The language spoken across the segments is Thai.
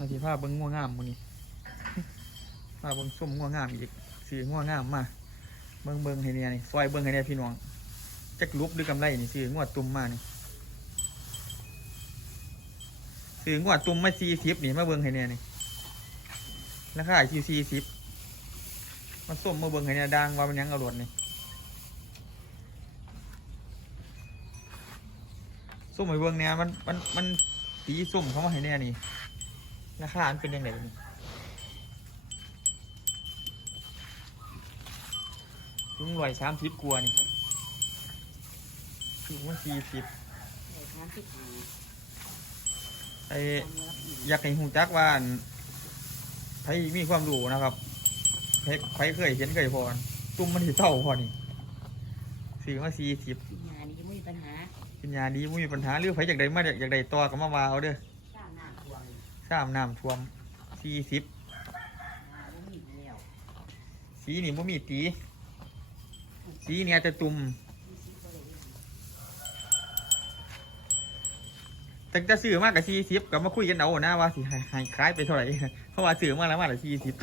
เอาสิพาเบิ้งง่วงงามมื้อนี้พาเบิ้งส้มง่วงงามอีกสีง่วงงามมาเบิ้งเบิ้งให้เนี่ยนี่ซอยเบิ้งให้เนี่ยพี่น้องจักลุบหรือกำไรนี่ซื้อง่วตุ่มมานี่ซื้อง่วตุ่มมาสี่สิบนี่มาเบิ้งให้เนี่ยนี่ราคาอยู่สี่สิบมาส้มมาเบิ้งให้เนี่ยดังว่ามันยังเอารวดนี่ส้มไปเบิ้งเนี่ยมันมันมันสีส้มเขามาให้เนี่ นี่ราคามันเป็นยังไงนี่ลุงรวยสามสิบกว่านี่ลุงว่าสี่สิบไอ้ทานที่หาไอ้ทำรับอีกอยากให้หูจักว่าอั่นไผมีความรู้นะครับไผไผเคยเห็นเคยพอนตุ้มมันที่เศร้าพอนี่ซื้อมาสี่สิบกินยานี่จะไม่มีปัญหาปัญญาดีไม่มีปัญหาหรือไผอยากได้มาอยากได้ต่อก็มาว่าเอาเด้อ สร้างหน้าทว งสามน้ำท่วมสี่สิบสีนี่บ่มีตี สีเนี่ยจะตุ่มแต่จะซื้อมากกับสี่สิบก็มาคุยกันเอาหนะว่าสิให้ให้ายไปเท่าไหร่เพราะว่าซื้อมากแล้วมาละสี่สิบ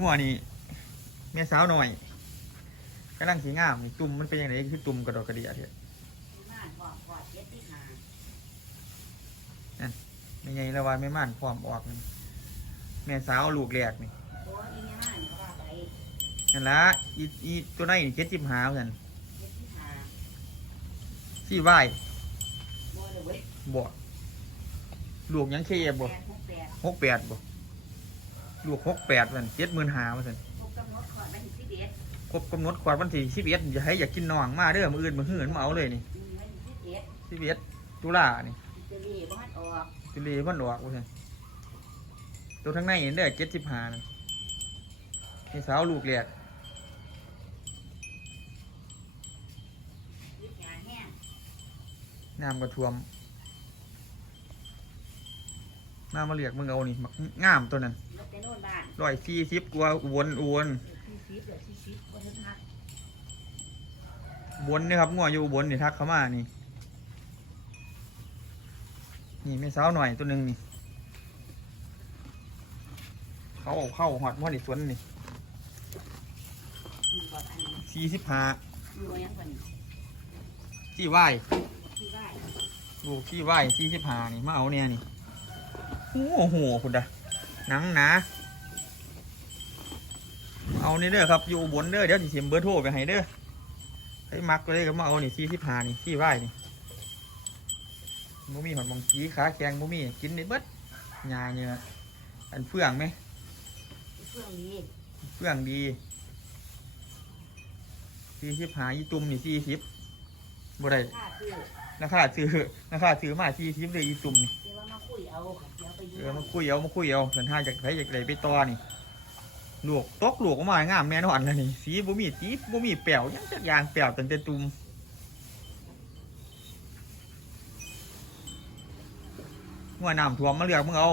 งัวนี่แม่สาวหน่อย กำลังสีงามนี่ตุ่มมันเป็นยังไงคือตุ่มกระดอกกระเดียเถอะม่านบอกกอดเจ็ดที่หาไม่ไงละวันไม่ม่านพร้อมออกนี่แม่สาวลูกแรกนี่นั่นละอีอีตัวไหนนี่เจ็ดจิบหาเหมือนที่หาสี่ไหวบ่เลยเว้ยบ่ลูกยังเคเอฟแปบ่หกแปดบ่ลูกหกแปดเหมันเจ็ดหมื่นหามันพบกำหนดขอดวันที่สิบเอ็ด ครบกำหนดขวดวันที่สิบเอ็ดอย่าให้อยากกินน้องมาเด้อมืออื่นมือหื่นมาเอาเลยนี่มีวันที่สิบเอ็ดสิบเอ็ดตุลานี่จะรีบบ้านออกตุลีพันดอกว่าซั่นตัวทั้งในเห็นได้เจ็ดสิบห้านะนี่สาวลูกแรกยึดงานแห้งน้ำกระท่วมน้ำมาเรียกมึงเอานี่มักงามตัวนั้นรถไปโน่นบ้าน ร้อยสี่สิบกว่าอวนอวนที่ สิบเดี๋ยวที่สิบบ่ถึงหักบนนี่ครับงัวอยู่บนนี่ทักเข้ามานี่ นี่ไม่สาวหน่อยตัวหนึ่งนี่ เขาเอาเข้าหอดว่าในสวนนี่มีบอกอันนี้สี่สิบห้ามีไว้ยังกว่านี้สี่ไหวที่ได้ลูกสี่ไหวสี่สิบห้านี่มาเอาเนี่ยนี่โอ้โหคุณดะหนังหนา เอานี่เด้อครับอยู่อุบนเด้อเดี๋ยวสิเสียมเบอร์โทรไปให้เด้อให้มักก็เลยก็มาเอานี่สี่สิบห้านี่สี่ไหวนี่บ่มีหอดมองกี้ขาแข็งบ่มีกินในเบิดหญ้าเนี่ยอันเฟื่องไหมเครื่องนี้เฟื่องดีสี่สิบห้าอีตุ่มนี่สี่สิบบ่ได้ค่าซื้อราคาซื้อราคาซื้อมาสี่สิบเลยอีตุ่มนี่เดี๋ยวว่ามาคุยเอาเดี๋ยวไปยืเออมาคุยเอามาคุยเอาสันห้าจากไผจากไหนไปต่อนี่ ลวกตกลวกออกมางามแน่นอนแล้วนี่สีบ่มีสีบ่มีแป๋วยังจักอย่างแป๋วตั้งแต่ตุ่มเมื่อน้ำท่วมมาเลือกมึงเอา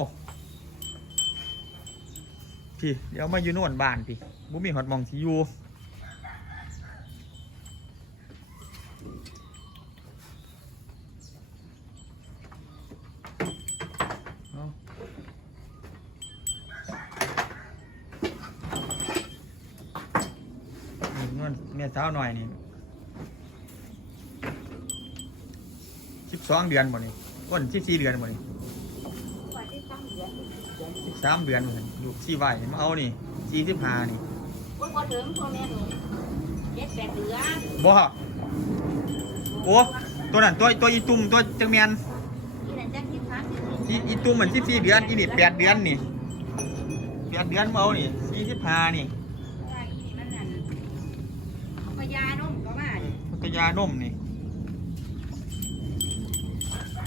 พี่เดี๋ยวมาอยู่นวนบ้านพี่บุมีหอดหมองสิอยู่เอานี่นวล เมียสาวหน่อยนี่สิบสองเดือนบ่นี่ก้นสิบสี่เดือนบ่นี่ว่าที่ตั้งเดือนเดือนสิบสามเดือนบ่นี่ลูกสี่ใบมาเอานี่สี่สิบห้านี่ว่าพอถึงพ่อแม่หนูเจ็ดแปดเดือนบ่โอ้ตัวนั้นตัวตัวอีตุ่มตัวจังแมนที่นั่นจักที่พักอีอีตุ่มมันสิบสี่เดือนอีนี่แปดเดือนนี่แปดเดือนมาเอานี่สี่สิบห้านี่ ว่าอีนี่มันนั่นเขาก็ ยานมก็ว่าดิมันก็ยานมนี่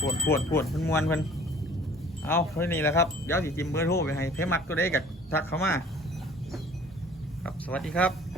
ปวดปวดปวดมันมวนเพิ่นเอาเท่อนี่แหละครับเดี๋ยวสิจิมเบอร์โทรไปให้เพมักตัวได้กับทักเข้ามา ครับสวัสดีครับ